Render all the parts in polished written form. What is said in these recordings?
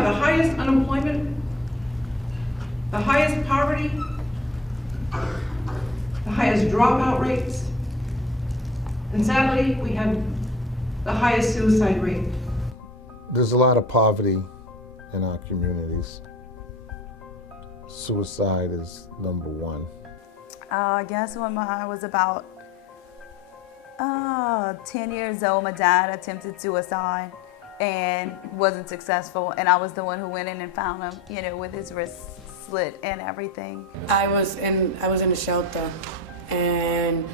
have the highest unemployment, the highest poverty, the highest dropout rates, and sadly, we have the highest suicide rate. There's a lot of poverty in our communities. Suicide is number one. I guess when I was about 10 years old, my dad attempted suicide and wasn't successful, and I was the one who went in and found him, you know, with his wrist slit and everything. I was in a shelter, and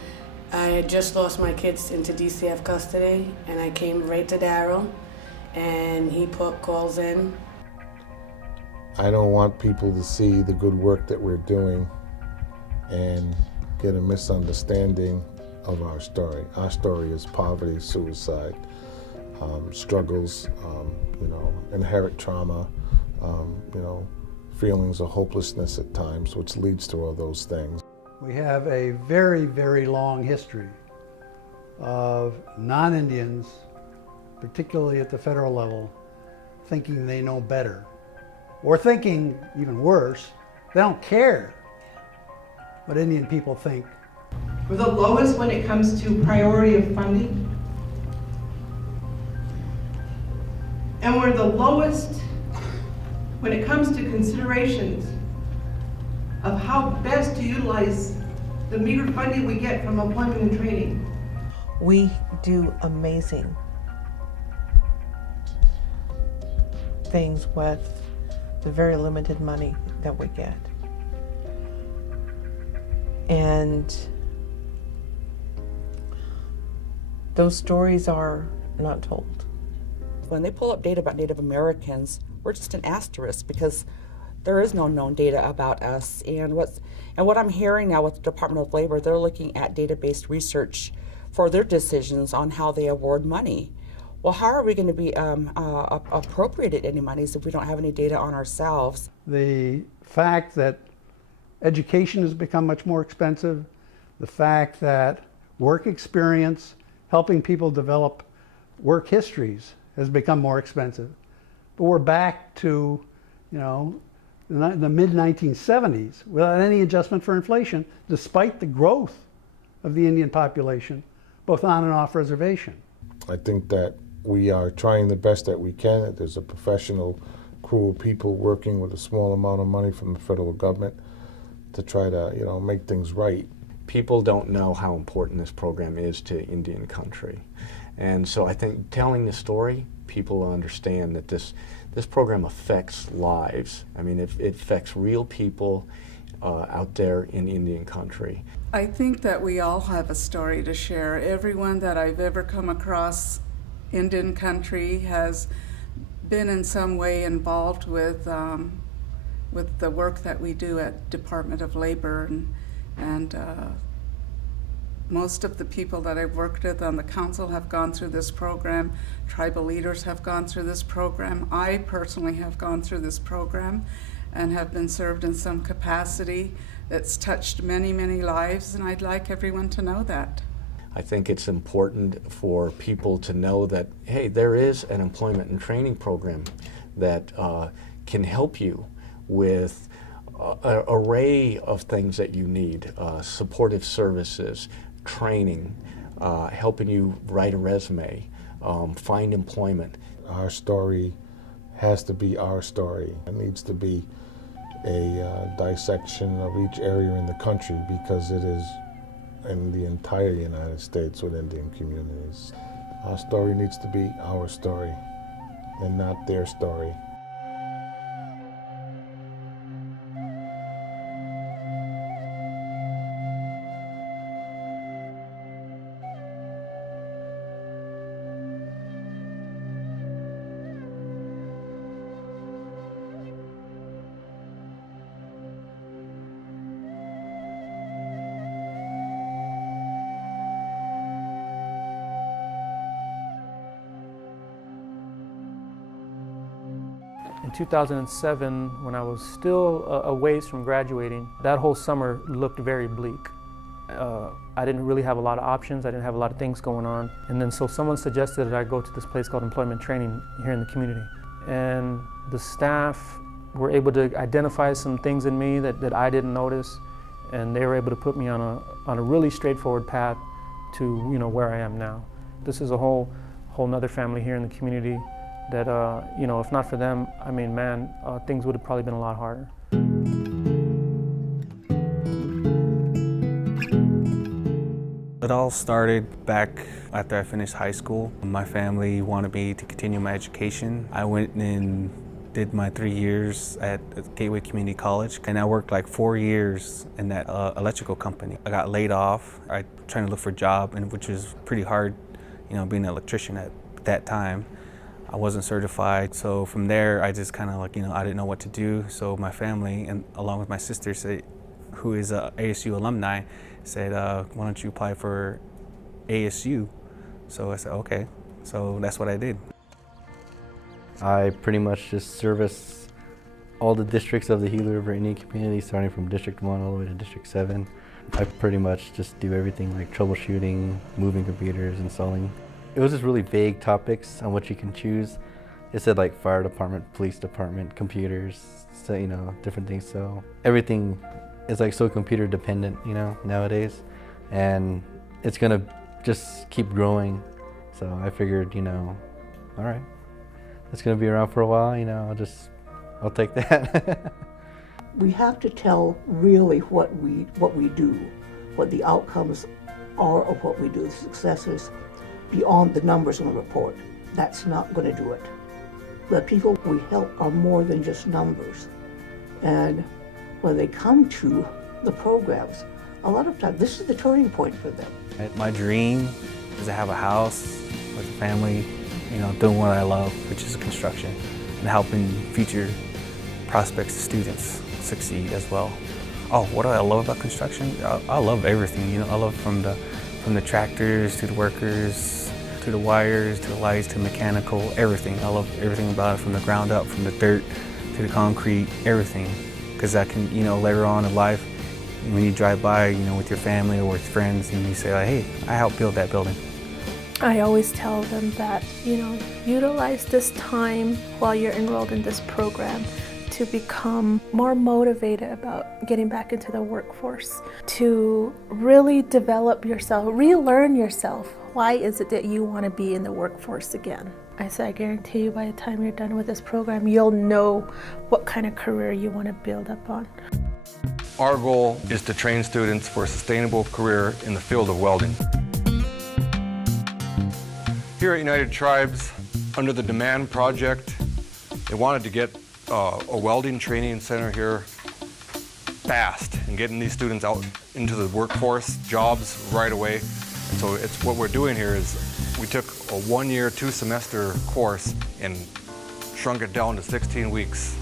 I had just lost my kids into DCF custody, and I came right to Daryl, and he put calls in. I don't want people to see the good work that we're doing and get a misunderstanding of our story. Our story is poverty, suicide, struggles, inherent trauma, feelings of hopelessness at times, which leads to all those things. We have a very, very long history of non-Indians, particularly at the federal level, thinking they know better. Or thinking, even worse, they don't care what Indian people think. We're the lowest when it comes to priority of funding. And we're the lowest when it comes to considerations of how best to utilize the meager funding we get from employment and training. We do amazing things with the very limited money that we get. And those stories are not told. When they pull up data about Native Americans, we're just an asterisk because there is no known data about us. And what I'm hearing now with the Department of Labor, they're looking at data-based research for their decisions on how they award money. Well, how are we going to be appropriated any monies if we don't have any data on ourselves? The fact that education has become much more expensive, the fact that work experience, helping people develop work histories has become more expensive. But we're back to, the mid-1970s without any adjustment for inflation, despite the growth of the Indian population, both on and off reservation. I think that we are trying the best that we can. There's a professional crew of people working with a small amount of money from the federal government to try to, make things right. People don't know how important this program is to Indian country. And so I think telling the story, people will understand that this program affects lives. I mean, it affects real people out there in Indian country. I think that we all have a story to share. Everyone that I've ever come across Indian country has been in some way involved with the work that we do at Department of Labor, and most of the people that I've worked with on the council have gone through this program. Tribal leaders have gone through this program. I personally have gone through this program and have been served in some capacity that's touched many, many lives, and I'd like everyone to know that. I think it's important for people to know that, hey, there is an employment and training program that can help you with an array of things that you need, supportive services, training, helping you write a resume, find employment. Our story has to be our story. It needs to be a dissection of each area in the country because it is in the entire United States with Indian communities. Our story needs to be our story and not their story. In 2007, when I was still a ways from graduating, that whole summer looked very bleak. I didn't really have a lot of options. I didn't have a lot of things going on. And then so someone suggested that I go to this place called Employment Training here in the community. and the staff were able to identify some things in me that I didn't notice, and they were able to put me on a really straightforward path to where I am now. This is a whole nother family here in the community that if not for them, I mean, man, things would have probably been a lot harder. It all started back after I finished high school. My family wanted me to continue my education. I went and did my 3 years at Gateway Community College, and I worked like 4 years in that electrical company. I got laid off. I trying to look for a job, and which was pretty hard, being an electrician at that time. I wasn't certified, so from there I just kind of I didn't know what to do. So my family, and along with my sister, who is a ASU alumni, said, why don't you apply for ASU? So I said, okay. So that's what I did. I pretty much just service all the districts of the Gila River Indian community, starting from District 1 all the way to District 7. I pretty much just do everything like troubleshooting, moving computers, installing. It was just really vague topics on what you can choose. It said like fire department, police department, computers, so, different things. So everything is like so computer dependent, nowadays. And it's gonna just keep growing. So I figured, all right, it's gonna be around for a while, I'll take that. We have to tell really what we do, what the outcomes are of what we do, the successes, beyond the numbers on the report. That's not going to do it. The people we help are more than just numbers. And when they come to the programs, a lot of times this is the turning point for them. My dream is to have a house with a family, doing what I love, which is construction, and helping future prospects students succeed as well. Oh, what do I love about construction? I love everything. I love from the tractors to the workers, to the wires, to the lights, to mechanical, everything. I love everything about it, from the ground up, from the dirt to the concrete, everything. Because that can, later on in life, when you drive by, with your family or with friends, and you say, like, hey, I helped build that building. I always tell them that, utilize this time while you're enrolled in this program to become more motivated about getting back into the workforce, to really develop yourself, relearn yourself. Why is it that you want to be in the workforce again? I said, I guarantee you by the time you're done with this program, you'll know what kind of career you want to build up on. Our goal is to train students for a sustainable career in the field of welding. Here at United Tribes, under the Demand Project, they wanted to get a welding training center here fast and getting these students out into the workforce, jobs right away. And so what we're doing here is we took a 1-year, 2-semester course and shrunk it down to 16 weeks.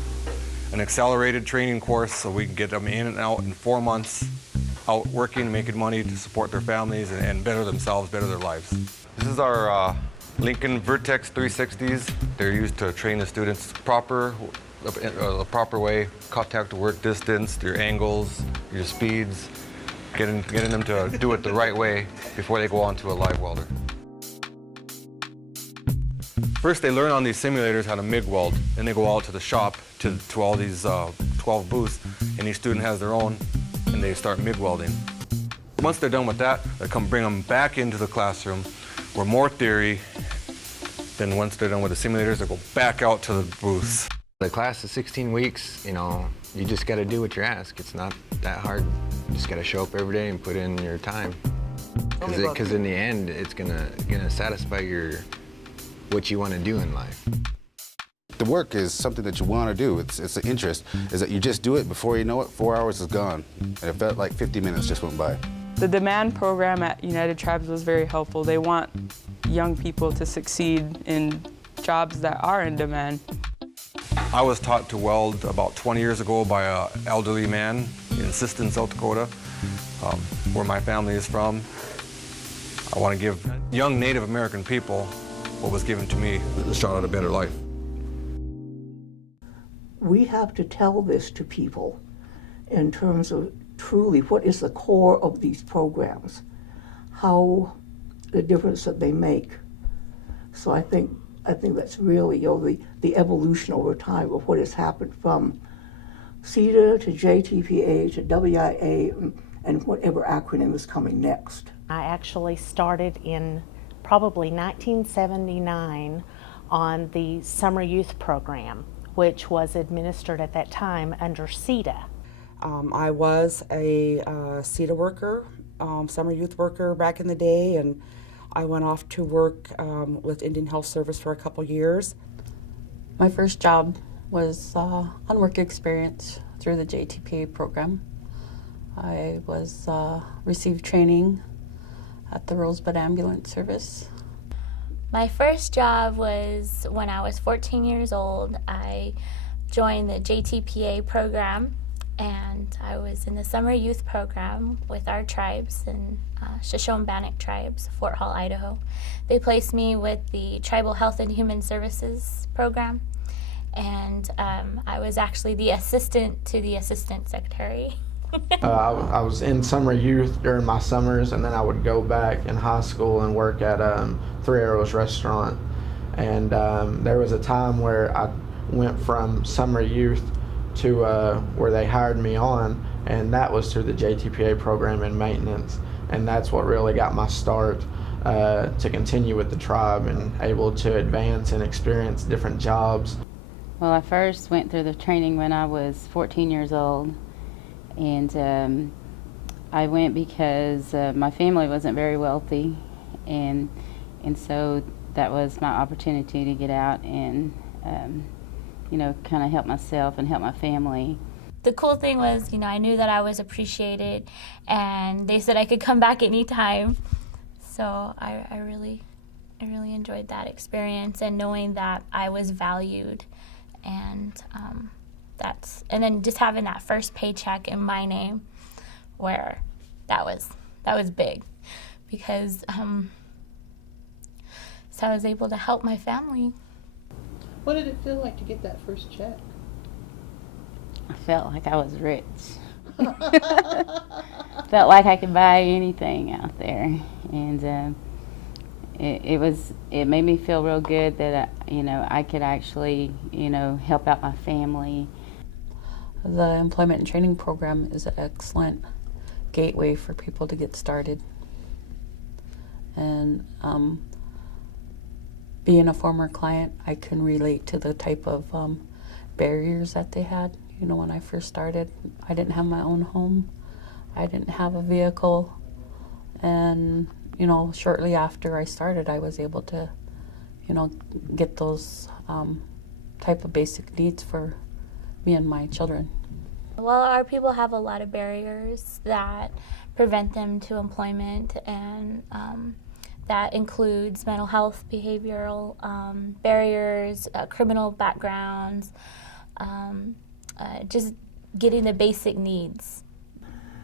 An accelerated training course so we can get them in and out in 4 months, out working, making money to support their families and better themselves, better their lives. This is our Lincoln Vertex 360s. They're used to train the students the proper way, contact to work distance, your angles, your speeds, getting them to do it the right way before they go on to a live welder. First, they learn on these simulators how to MIG weld, then they go out to the shop to all these 12 booths, and each student has their own, and they start MIG welding. Once they're done with that, they come bring them back into the classroom where more theory. Then once they're done with the simulators, they go back out to the booths. The class is 16 weeks, you just got to do what you're asked. It's not that hard. You just got to show up every day and put in your time. Because in the end, it's gonna satisfy what you want to do in life. The work is something that you want to do. It's an interest. Is that you just do it, before you know it, 4 hours is gone. And it felt like 50 minutes just went by. The Demand program at United Tribes was very helpful. They want young people to succeed in jobs that are in demand. I was taught to weld about 20 years ago by an elderly man in Siston, South Dakota, where my family is from. I want to give young Native American people what was given to me, a shot at a better life. We have to tell this to people in terms of truly what is the core of these programs, how the difference that they make. So I think I think that's really, the evolution over time of what has happened from CETA to JTPA to WIA and whatever acronym is coming next. I actually started in probably 1979 on the Summer Youth Program, which was administered at that time under CETA. I was a CETA worker, summer youth worker back in the day, and I went off to work with Indian Health Service for a couple years. My first job was on work experience through the JTPA program. I was received training at the Rosebud Ambulance Service. My first job was when I was 14 years old. I joined the JTPA program, and I was in the summer youth program with our tribes and Shoshone-Bannock tribes, Fort Hall, Idaho. They placed me with the Tribal Health and Human Services program, and I was actually the assistant to the assistant secretary. I was in summer youth during my summers, and then I would go back in high school and work at Three Arrows Restaurant. And there was a time where I went from summer youth to where they hired me on, and that was through the JTPA program in maintenance. And that's what really got my start to continue with the tribe and able to advance and experience different jobs. Well, I first went through the training when I was 14 years old. And I went because my family wasn't very wealthy, and so that was my opportunity to get out and kind of help myself and help my family. The cool thing was, I knew that I was appreciated, and they said I could come back anytime. So I really enjoyed that experience, and knowing that I was valued, and and then just having that first paycheck in my name, where that was big, because so I was able to help my family. What did it feel like to get that first check? I felt like I was rich. Felt like I could buy anything out there, and it made me feel real good that I could actually help out my family. The employment and training program is an excellent gateway for people to get started. And being a former client, I can relate to the type of barriers that they had. When I first started, I didn't have my own home. I didn't have a vehicle. And, shortly after I started, I was able to, get those type of basic needs for me and my children. Well, our people have a lot of barriers that prevent them to employment, and that includes mental health, behavioral barriers, criminal backgrounds, just getting the basic needs.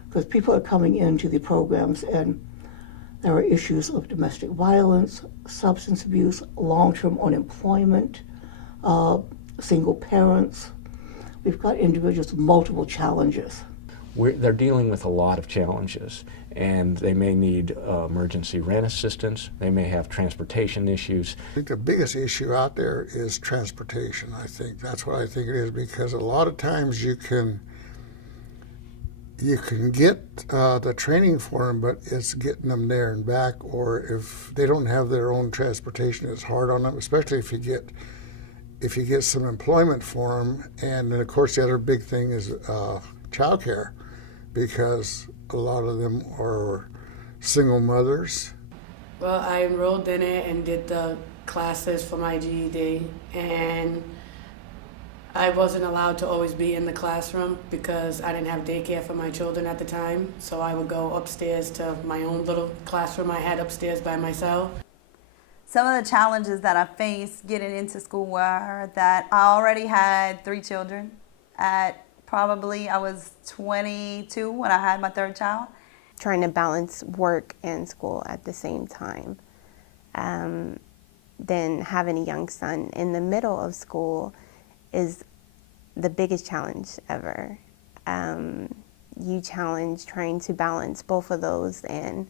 Because people are coming into the programs and there are issues of domestic violence, substance abuse, long-term unemployment, single parents. We've got individuals with multiple challenges. They're dealing with a lot of challenges, and they may need emergency rent assistance. They may have transportation issues. I think the biggest issue out there is transportation. I think that's what I think it is, because a lot of times you can get the training for them, but it's getting them there and back, or if they don't have their own transportation, it's hard on them, especially if you get some employment for them. And then of course the other big thing is childcare, because a lot of them are single mothers. Well, I enrolled in it and did the classes for my GED, and I wasn't allowed to always be in the classroom because I didn't have daycare for my children at the time, so I would go upstairs to my own little classroom I had upstairs by myself. Some of the challenges that I faced getting into school were that I already had 3 children. I was 22 when I had my 3rd child. Trying to balance work and school at the same time. Then having a young son in the middle of school is the biggest challenge ever. You challenge trying to balance both of those and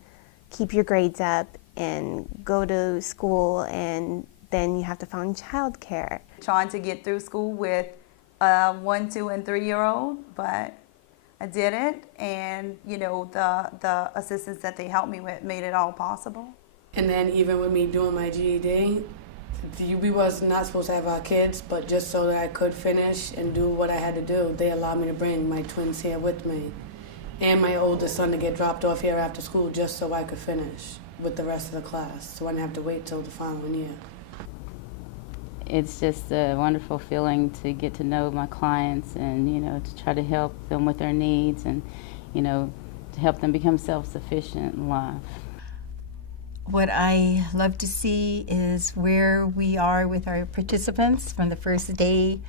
keep your grades up and go to school and then you have to find childcare. Trying to get through school with a 1, 2, and 3-year-old, but I did it, and you know, the assistance that they helped me with made it all possible. And then even with me doing my GED, we was not supposed to have our kids, but just so that I could finish and do what I had to do, they allowed me to bring my twins here with me and my oldest son to get dropped off here after school just so I could finish with the rest of the class, so I didn't have to wait till the following year. It's just a wonderful feeling to get to know my clients and, you know, to try to help them with their needs and, you know, to help them become self-sufficient in life. What I love to see is where we are with our participants from the first day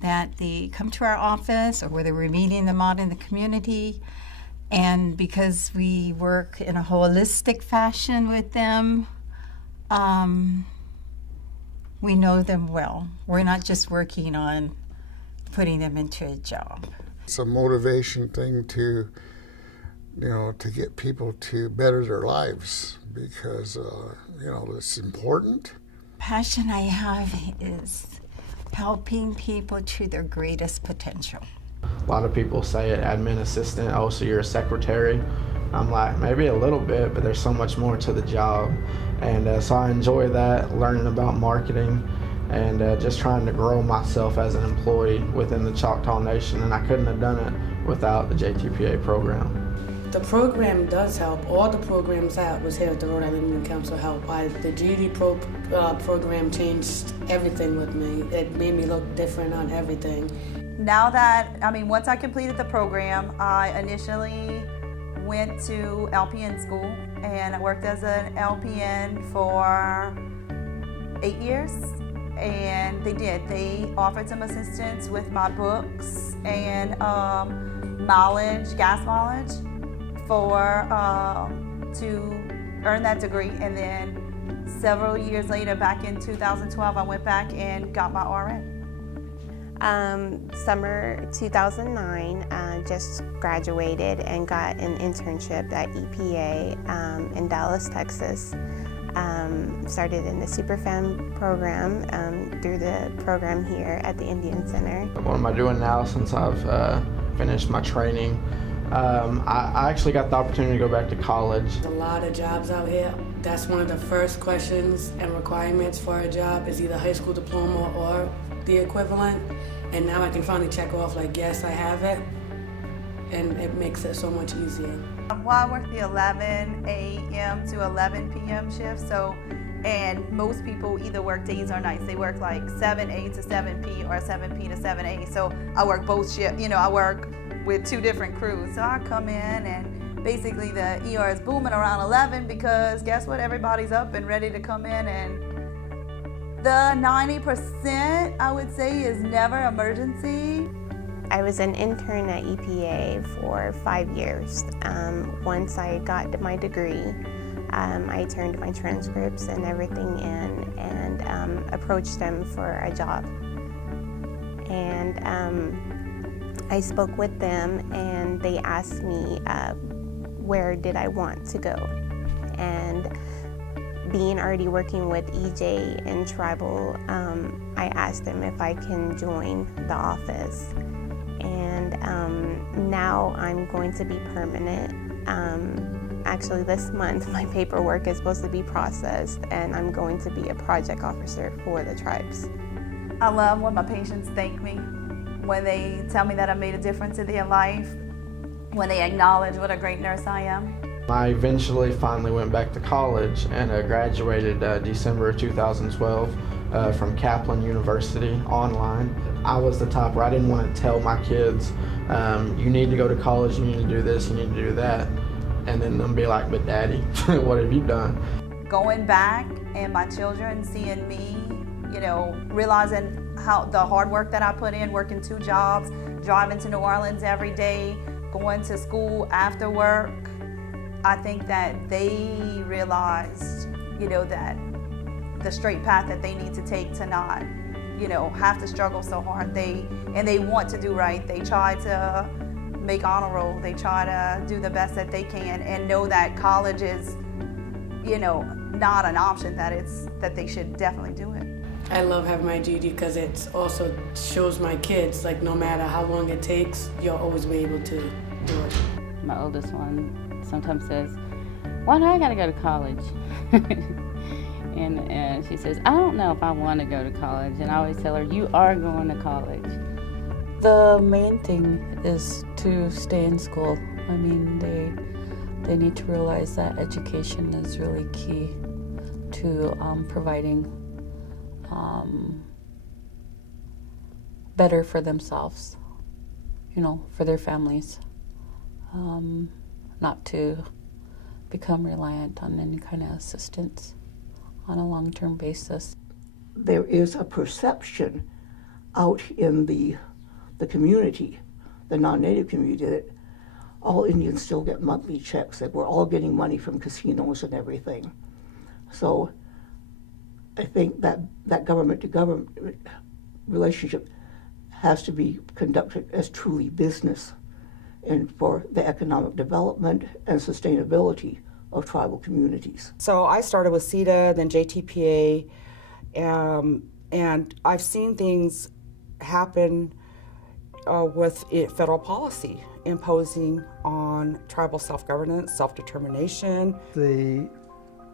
that they come to our office or whether we're meeting them out in the community. And because we work in a holistic fashion with them, we know them well. We're not just working on putting them into a job. It's a motivation thing to, you know, to get people to better their lives because, you know, it's important. Passion I have is helping people to their greatest potential. A lot of people say it, admin assistant, oh, so you're a secretary. I'm like, maybe a little bit, but there's so much more to the job. And so I enjoy that, learning about marketing and just trying to grow myself as an employee within the Choctaw Nation. And I couldn't have done it without the JTPA program. The program does help. All the programs that was here at the Rhode Island Indian Council help. The GED program changed everything with me. It made me look different on everything. Now that, once I completed the program, I initially went to LPN school and I worked as an LPN for 8 years. And they offered some assistance with my books and gas mileage to earn that degree. And then several years later, back in 2012, I went back and got my RN. Summer 2009, just graduated and got an internship at EPA in Dallas, Texas. Started in the Superfam program through the program here at the Indian Center. What am I doing now since I've finished my training? I actually got the opportunity to go back to college. There's a lot of jobs out here. That's one of the first questions and requirements for a job is either high school diploma or the equivalent. And now I can finally check off like, yes, I have it. And it makes it so much easier. Well, I work the 11 a.m. to 11 p.m. shift, and most people either work days or nights. They work like 7A to 7P or 7P to 7A. So I work both shifts. I work with 2 different crews. So I come in and basically the ER is booming around 11 because guess what? Everybody's up and ready to come in, and the 90% I would say is never emergency. I was an intern at EPA for 5 years. Once I got my degree, I turned my transcripts and everything in and approached them for a job. And I spoke with them and they asked me where did I want to go. And being already working with EJ and Tribal, I asked them if I can join the office. And now I'm going to be permanent. Actually, this month my paperwork is supposed to be processed and I'm going to be a project officer for the tribes. I love when my patients thank me, when they tell me that I made a difference in their life, when they acknowledge what a great nurse I am. I eventually finally went back to college and graduated December 2012 from Kaplan University online. I was the topper. I didn't want to tell my kids, you need to go to college, you need to do this, you need to do that. And then them be like, but Daddy, what have you done? Going back and my children seeing me, realizing how the hard work that I put in, working 2 jobs, driving to New Orleans every day, going to school after work, I think that they realized, that the straight path that they need to take to not, have to struggle so hard. They want to do right. They try to make honor roll. They try to do the best that they can and know that college is, not an option, that they should definitely do it. I love having my GED because it also shows my kids, like, no matter how long it takes, you'll always be able to do it. My oldest one sometimes says, "Why do I gotta go to college?" and she says, "I don't know if I want to go to college." And I always tell her, "You are going to college." The main thing is to stay in school. I mean, they need to realize that education is really key to providing better for themselves, you know, for their families, not to become reliant on any kind of assistance on a long-term basis. There is a perception out in the community, the non-native community, that all Indians still get monthly checks, that we're all getting money from casinos and everything. So I think that government-to-government relationship has to be conducted as truly business and for the economic development and sustainability of tribal communities. So I started with CETA, then JTPA, and I've seen things happen with federal policy imposing on tribal self-governance, self-determination. The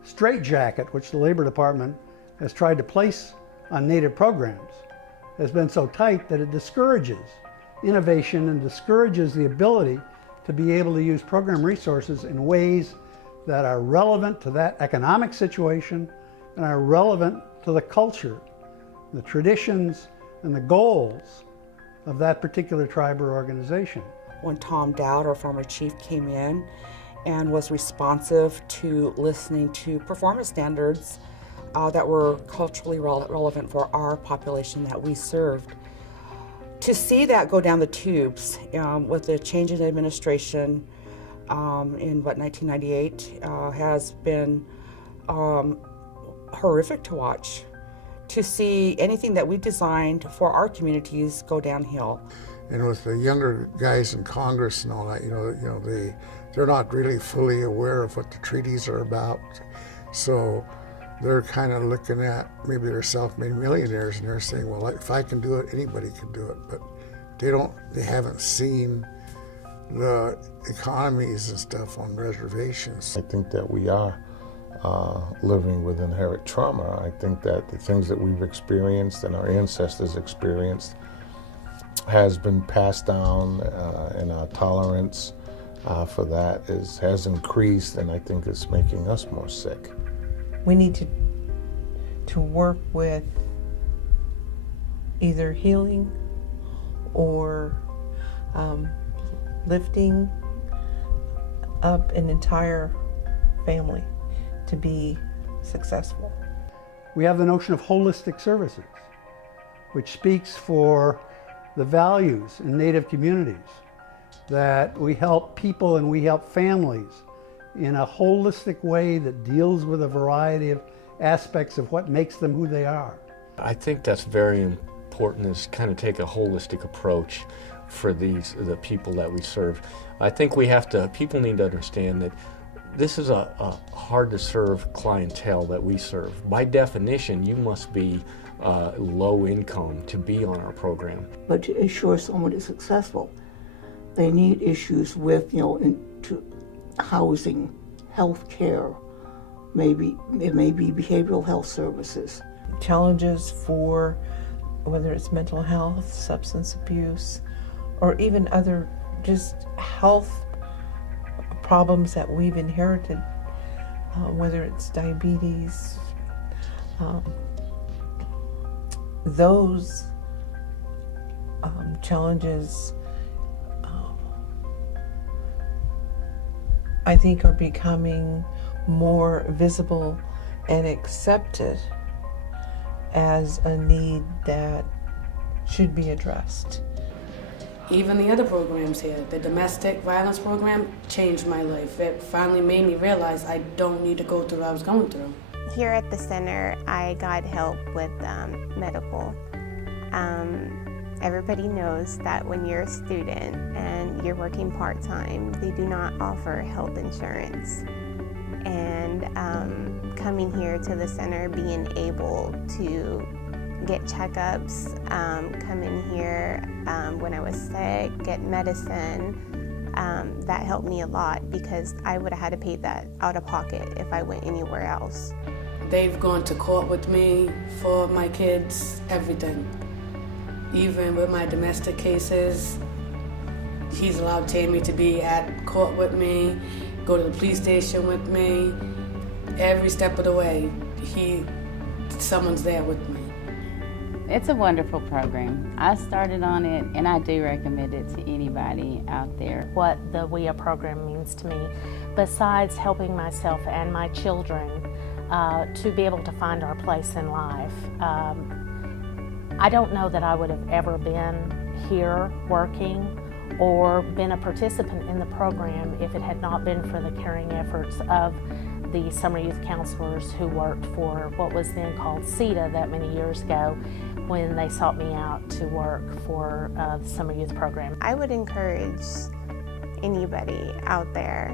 straitjacket which the Labor Department has tried to place on Native programs has been so tight that it discourages innovation and discourages the ability to be able to use program resources in ways that are relevant to that economic situation and are relevant to the culture, the traditions, and the goals of that particular tribe or organization. When Tom Dowd, our former chief, came in and was responsive to listening to performance standards that were culturally relevant for our population that we served. To see that go down the tubes with the change in administration in 1998 has been horrific to watch. To see anything that we designed for our communities go downhill. And with the younger guys in Congress and all that, they're not really fully aware of what the treaties are about. So they're kind of looking at, maybe they're self-made millionaires, and they're saying, well, if I can do it, anybody can do it. But they haven't seen the economies and stuff on reservations. I think that we are living with inherent trauma. I think that the things that we've experienced and our ancestors experienced has been passed down, and our tolerance for that has increased, and I think it's making us more sick. We need to work with either healing or lifting up an entire family to be successful. We have the notion of holistic services, which speaks for the values in Native communities, that we help people and we help families in a holistic way that deals with a variety of aspects of what makes them who they are. I think that's very important, is kind of take a holistic approach for the people that we serve. I think people need to understand that this is a hard to serve clientele that we serve. By definition, you must be low income to be on our program. But to ensure someone is successful, they need issues with, housing, health care, it may be behavioral health services. Challenges for whether it's mental health, substance abuse, or even other just health problems that we've inherited, whether it's diabetes, those challenges I think are becoming more visible and accepted as a need that should be addressed. Even the other programs here, the domestic violence program changed my life. It finally made me realize I don't need to go through what I was going through. Here at the center, I got help with medical. Everybody knows that when you're a student and you're working part-time, they do not offer health insurance. And coming here to the center, being able to get checkups, come in here when I was sick, get medicine. That helped me a lot because I would have had to pay that out of pocket if I went anywhere else. They've gone to court with me for my kids, everything. Even with my domestic cases, he's allowed Tammy to be at court with me, go to the police station with me. Every step of the way, someone's there with me. It's a wonderful program. I started on it, and I do recommend it to anybody out there. What the WIA program means to me, besides helping myself and my children to be able to find our place in life. I don't know that I would have ever been here working or been a participant in the program if it had not been for the caring efforts of the summer youth counselors who worked for what was then called CETA that many years ago, when they sought me out to work for the summer youth program. I would encourage anybody out there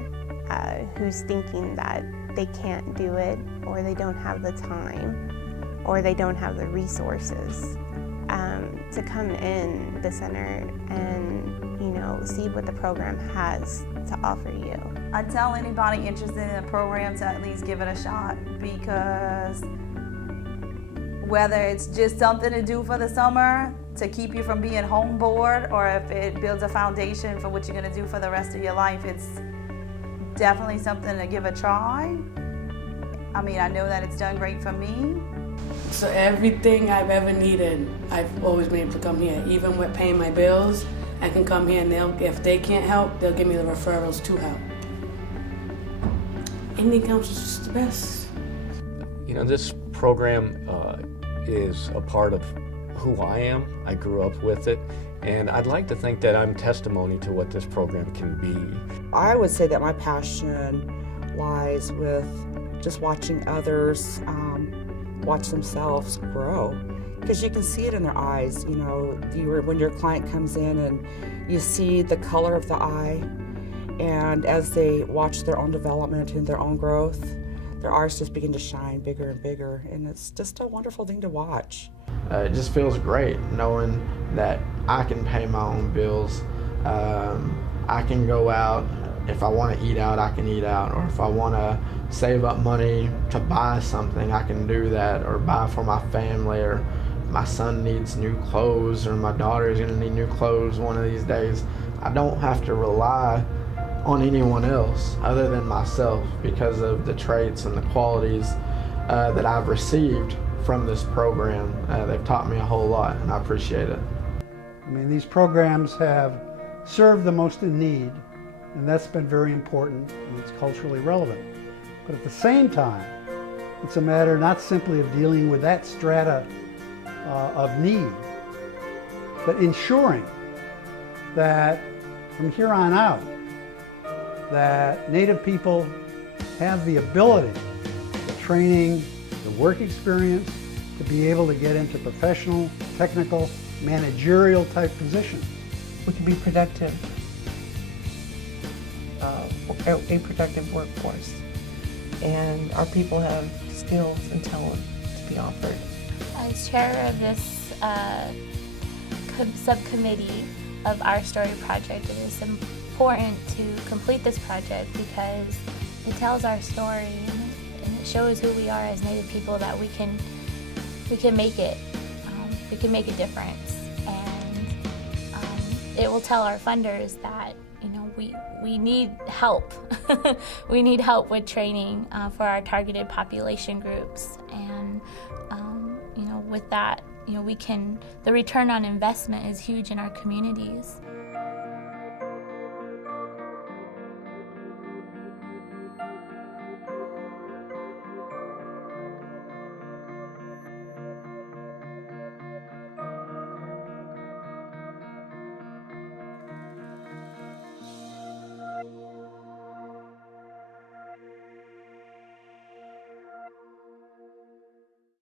who's thinking that they can't do it, or they don't have the time, or they don't have the resources, to come in the center and see what the program has to offer you. I tell anybody interested in a program to at least give it a shot, because whether it's just something to do for the summer to keep you from being home bored, or if it builds a foundation for what you're going to do for the rest of your life, it's definitely something to give a try. I mean, I know that it's done great for me. So everything I've ever needed, I've always been able to come here. Even with paying my bills, I can come here and if they can't help, they'll give me the referrals to help. Indian Council is just the best. You know, this program is a part of who I am. I grew up with it, and I'd like to think that I'm testimony to what this program can be. I would say that my passion lies with just watching others watch themselves grow, because you can see it in their eyes. You know, when your client comes in and you see the color of the eye, and as they watch their own development and their own growth, their eyes just begin to shine bigger and bigger, and it's just a wonderful thing to watch. It just feels great knowing that I can pay my own bills. I can go out. If I want to eat out, I can eat out. Or if I want to save up money to buy something, I can do that. Or buy for my family, or my son needs new clothes, or my daughter is going to need new clothes one of these days. I don't have to rely on anyone else other than myself because of the traits and the qualities that I've received from this program. They've taught me a whole lot, and I appreciate it. I mean, these programs have served the most in need, and that's been very important, and it's culturally relevant. But at the same time, it's a matter not simply of dealing with that strata of need, but ensuring that from here on out, that Native people have the ability, the training, the work experience to be able to get into professional, technical, managerial type positions. We can be productive, a productive workforce, and our people have skills and talent to be offered. As chair of this subcommittee of Our Story Project, it is important to complete this project because it tells our story and it shows who we are as Native people, that we can make it, we can make a difference, and it will tell our funders that we need help. We need help with training for our targeted population groups, and with that, the return on investment is huge in our communities.